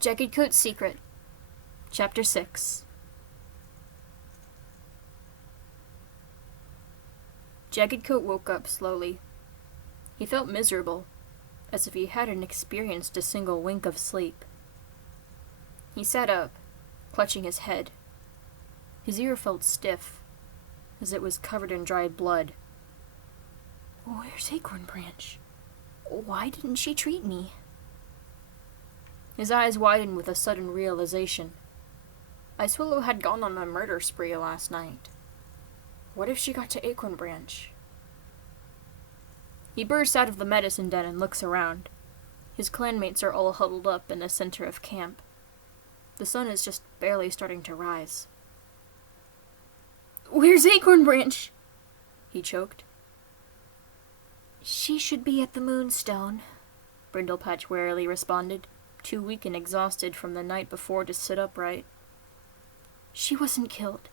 Jaggedcoat's Secret, Chapter 6. Jaggedcoat woke up slowly. He felt miserable, as if he hadn't experienced a single wink of sleep. He sat up, clutching his head. His ear felt stiff, as it was covered in dried blood. Where's Acorn Branch? Why didn't she treat me? His eyes widened with a sudden realization. Icewillow had gone on a murder spree last night. What if she got to Acorn Branch? He bursts out of the medicine den and looks around. His clanmates are all huddled up in the center of camp. The sun is just barely starting to rise. Where's Acorn Branch? He choked. She should be at the Moonstone, Brindlepatch warily responded, too weak and exhausted from the night before to sit upright. She wasn't killed.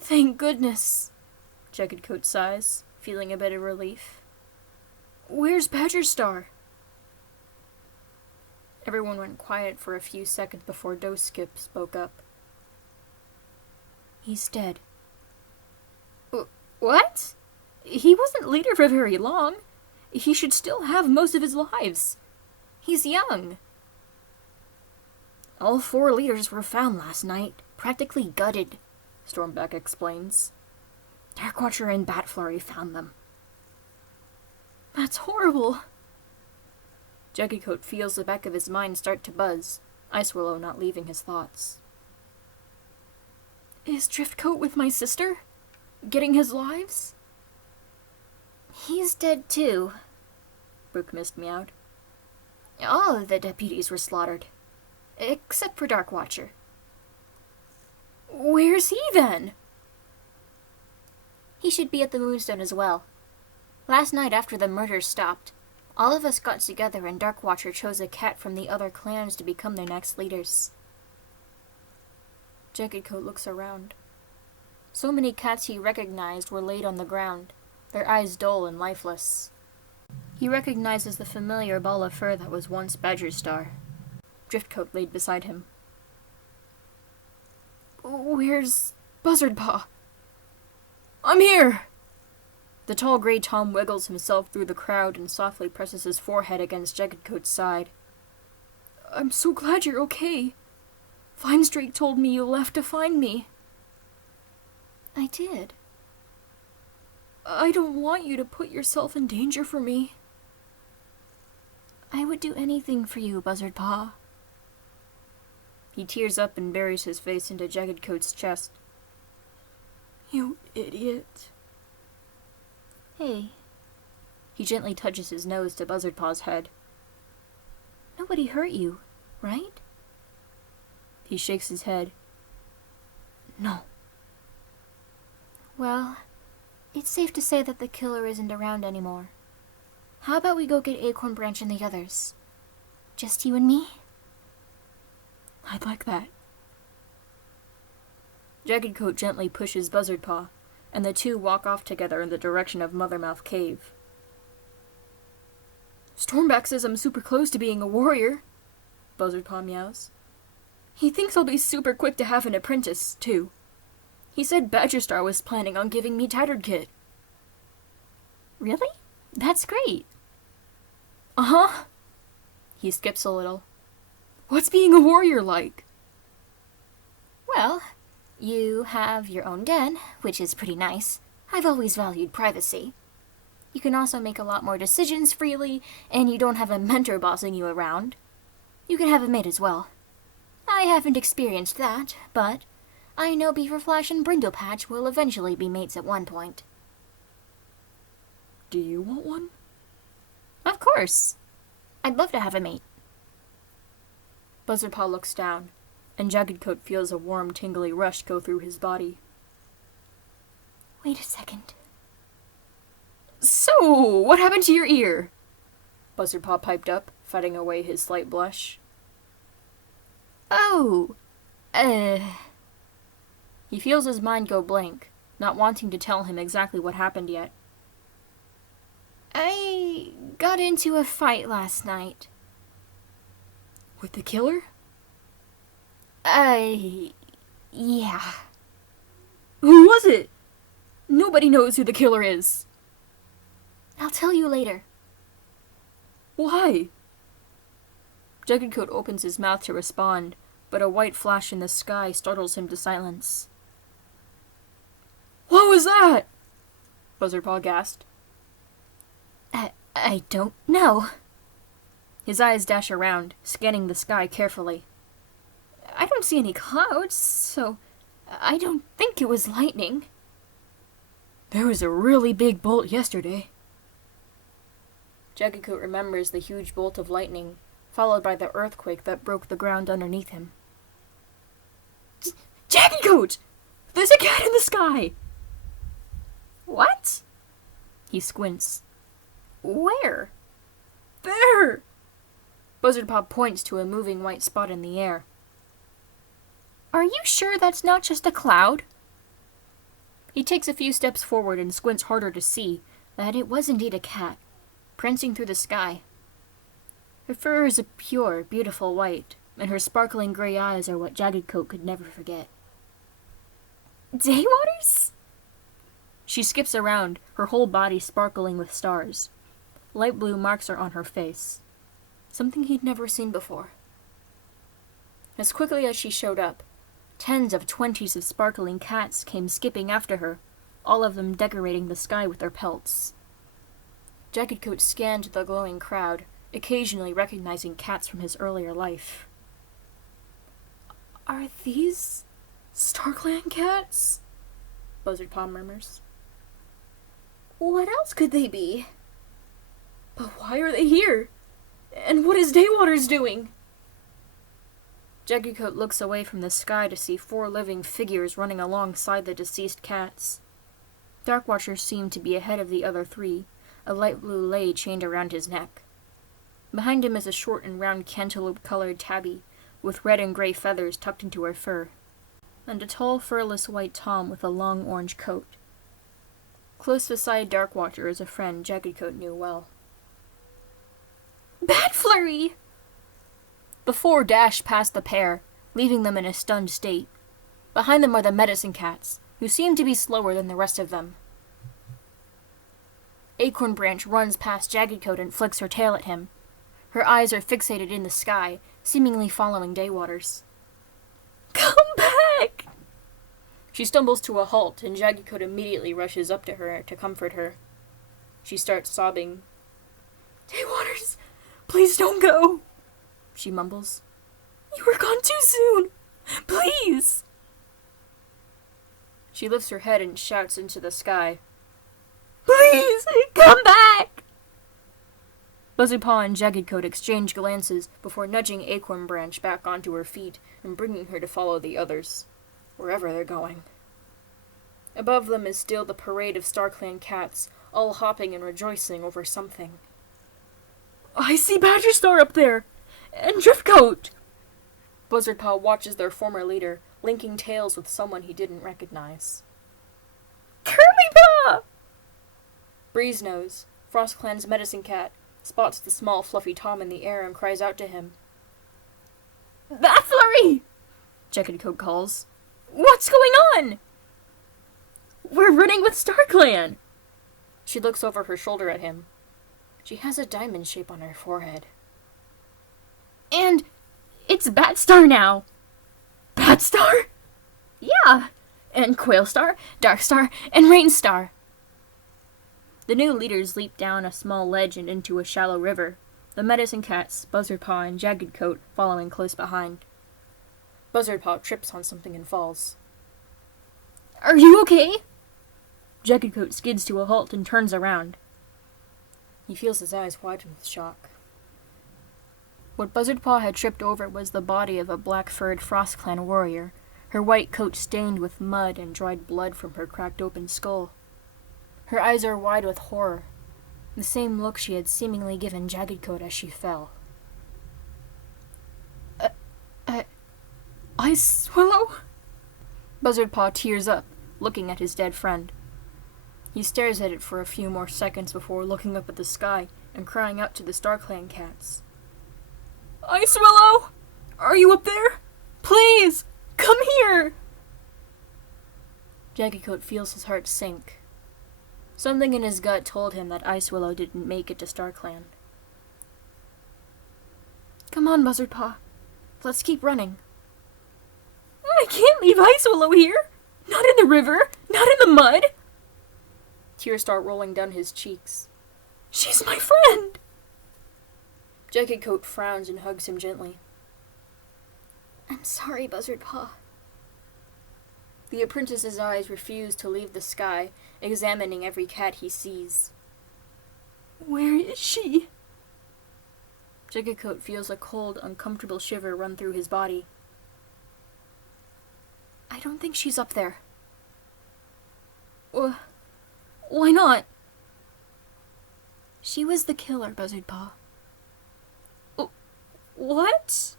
Thank goodness, Jaggedcoat sighs, feeling a bit of relief. Where's Badgerstar? Everyone went quiet for a few seconds before Skip spoke up. He's dead. What? He wasn't leader for very long. He should still have most of his lives. He's young. All 4 leaders were found last night, practically gutted, Stormback explains. Darkwatcher and Batflurry found them. That's horrible. Jaggedcoat feels the back of his mind start to buzz, Icewillow not leaving his thoughts. Is Driftcoat with my sister? Getting his lives? He's dead too, Brookmist meowed. All of the deputies were slaughtered, except for Darkwatcher. Where's he then? He should be at the Moonstone as well. Last night after the murders stopped, all of us got together and Darkwatcher chose a cat from the other clans to become their next leaders. Jaggedcoat looks around. So many cats he recognized were laid on the ground, their eyes dull and lifeless. He recognizes the familiar ball of fur that was once Badgerstar. Driftcoat laid beside him. Where's Buzzardpaw? I'm here! The tall gray Tom wiggles himself through the crowd and softly presses his forehead against Jaggedcoat's side. I'm so glad you're okay. Vinestrake told me you left to find me. I did. I don't want you to put yourself in danger for me. I would do anything for you, Buzzardpaw. He tears up and buries his face into Jaggedcoat's chest. You idiot. Hey. He gently touches his nose to Buzzardpaw's head. Nobody hurt you, right? He shakes his head. No. Well, it's safe to say that the killer isn't around anymore. How about we go get Acorn Branch and the others? Just you and me? I'd like that. Jaggedcoat gently pushes Buzzardpaw, and the two walk off together in the direction of Mothermouth Cave. Stormback says I'm super close to being a warrior, Buzzardpaw meows. He thinks I'll be super quick to have an apprentice, too. He said Badgerstar was planning on giving me Tattered Kit. Really? That's great. Uh-huh. He skips a little. What's being a warrior like? Well, you have your own den, which is pretty nice. I've always valued privacy. You can also make a lot more decisions freely, and you don't have a mentor bossing you around. You can have a mate as well. I haven't experienced that, but I know Beaverflash and Brindlepatch will eventually be mates at one point. Do you want one? Of course. I'd love to have a mate. Buzzardpaw looks down, and Jaggedcoat feels a warm, tingly rush go through his body. Wait a second. So, what happened to your ear? Buzzardpaw piped up, fighting away his slight blush. Oh, He feels his mind go blank, not wanting to tell him exactly what happened yet. I got into a fight last night. With the killer? Yeah. Who was it? Nobody knows who the killer is. I'll tell you later. Why? Jaggedcoat opens his mouth to respond, but a white flash in the sky startles him to silence. What was that? Buzzardpaw gasped. I don't know. His eyes dash around, scanning the sky carefully. I don't see any clouds, so I don't think it was lightning. There was a really big bolt yesterday. Jaggedcoat remembers the huge bolt of lightning, followed by the earthquake that broke the ground underneath him. Jaggedcoat! There's a cat in the sky! What? He squints. Where? There! Buzzardpaw points to a moving white spot in the air. Are you sure that's not just a cloud? He takes a few steps forward and squints harder to see that it was indeed a cat, prancing through the sky. Her fur is a pure, beautiful white, and her sparkling gray eyes are what Jaggedcoat could never forget. Daywaters? She skips around, her whole body sparkling with stars. Light blue marks are on her face, something he'd never seen before. As quickly as she showed up, tens of 20s of sparkling cats came skipping after her, all of them decorating the sky with their pelts. Jaggedcoat scanned the glowing crowd, occasionally recognizing cats from his earlier life. Are these StarClan cats? Buzzardpaw murmurs. What else could they be? But why are they here? And what is Daywaters doing? Jaggedcoat looks away from the sky to see 4 living figures running alongside the deceased cats. Darkwatcher seemed to be ahead of the other 3, a light blue lei chained around his neck. Behind him is a short and round cantaloupe-colored tabby, with red and gray feathers tucked into her fur, and a tall, furless white tom with a long orange coat. Close beside Darkwatcher is a friend Jaggedcoat knew well. Bat Flurry! The 4 dash past the pair, leaving them in a stunned state. Behind them are the medicine cats, who seem to be slower than the rest of them. Acorn Branch runs past Jaggedcoat and flicks her tail at him. Her eyes are fixated in the sky, seemingly following Daywaters. Come back! She stumbles to a halt, and Jaggedcoat immediately rushes up to her to comfort her. She starts sobbing. Daywaters, please don't go, she mumbles. You were gone too soon. Please! She lifts her head and shouts into the sky. Please, come back! Buzzardpaw and Jaggedcoat exchange glances before nudging Acorn Branch back onto her feet and bringing her to follow the others, wherever they're going. Above them is still the parade of StarClan cats, all hopping and rejoicing over something. I see Badger Star up there! And Driftcoat! Buzzardpaw watches their former leader, linking tails with someone he didn't recognize. Curlypaw! Breezenose, FrostClan's medicine cat, spots the small fluffy tom in the air and cries out to him. Bat Flurry! Jaggedcoat calls. What's going on? We're running with StarClan! She looks over her shoulder at him. She has a diamond shape on her forehead. And it's Batstar now. Batstar? Yeah, and Quailstar, Darkstar, and Rainstar. The new leaders leap down a small ledge and into a shallow river, the medicine cats, Buzzardpaw, and Jaggedcoat following close behind. Buzzardpaw trips on something and falls. Are you okay? Jaggedcoat skids to a halt and turns around. He feels his eyes widen with shock. What Buzzardpaw had tripped over was the body of a black-furred FrostClan warrior, her white coat stained with mud and dried blood from her cracked-open skull. Her eyes are wide with horror, the same look she had seemingly given Jaggedcoat as she fell. I swallow? Buzzardpaw tears up, looking at his dead friend. He stares at it for a few more seconds before looking up at the sky and crying out to the StarClan cats. Ice Willow! Are you up there? Please! Come here! Jaggedcoat feels his heart sink. Something in his gut told him that Ice Willow didn't make it to StarClan. Come on, Buzzardpaw. Let's keep running. I can't leave Ice Willow here! Not in the river! Not in the mud! Tears start rolling down his cheeks. She's my friend! Jaggedcoat frowns and hugs him gently. I'm sorry, Buzzardpaw. The apprentice's eyes refuse to leave the sky, examining every cat he sees. Where is she? Jaggedcoat feels a cold, uncomfortable shiver run through his body. I don't think she's up there. Why not? She was the killer, Buzzardpaw. What?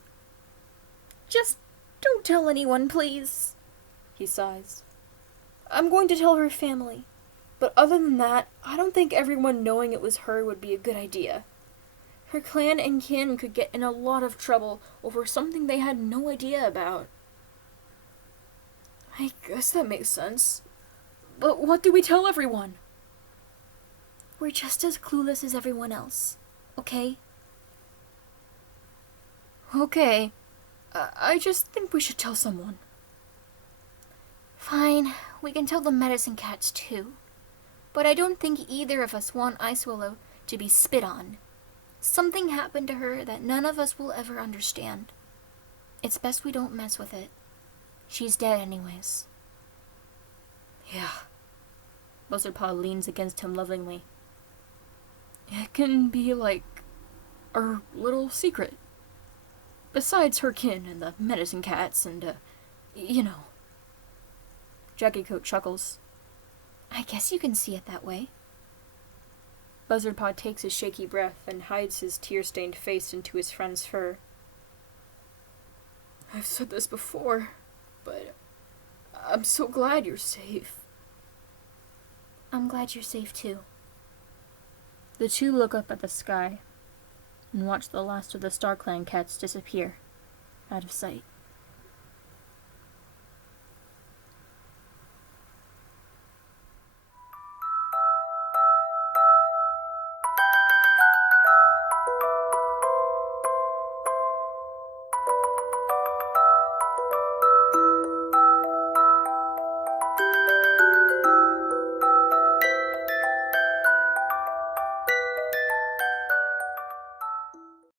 Just don't tell anyone, please, he sighs. I'm going to tell her family, but other than that, I don't think everyone knowing it was her would be a good idea. Her clan and kin could get in a lot of trouble over something they had no idea about. I guess that makes sense. But what do we tell everyone? We're just as clueless as everyone else, okay? Okay. I just think we should tell someone. Fine, we can tell the medicine cats too. But I don't think either of us want Ice Willow to be spit on. Something happened to her that none of us will ever understand. It's best we don't mess with it. She's dead anyways. Yeah. Buzzardpaw leans against him lovingly. It can be like our little secret. Besides her kin and the medicine cats and, Jaggedcoat chuckles. I guess you can see it that way. Buzzardpaw takes a shaky breath and hides his tear-stained face into his friend's fur. I've said this before, but I'm so glad you're safe. I'm glad you're safe too. The two look up at the sky and watch the last of the StarClan cats disappear out of sight.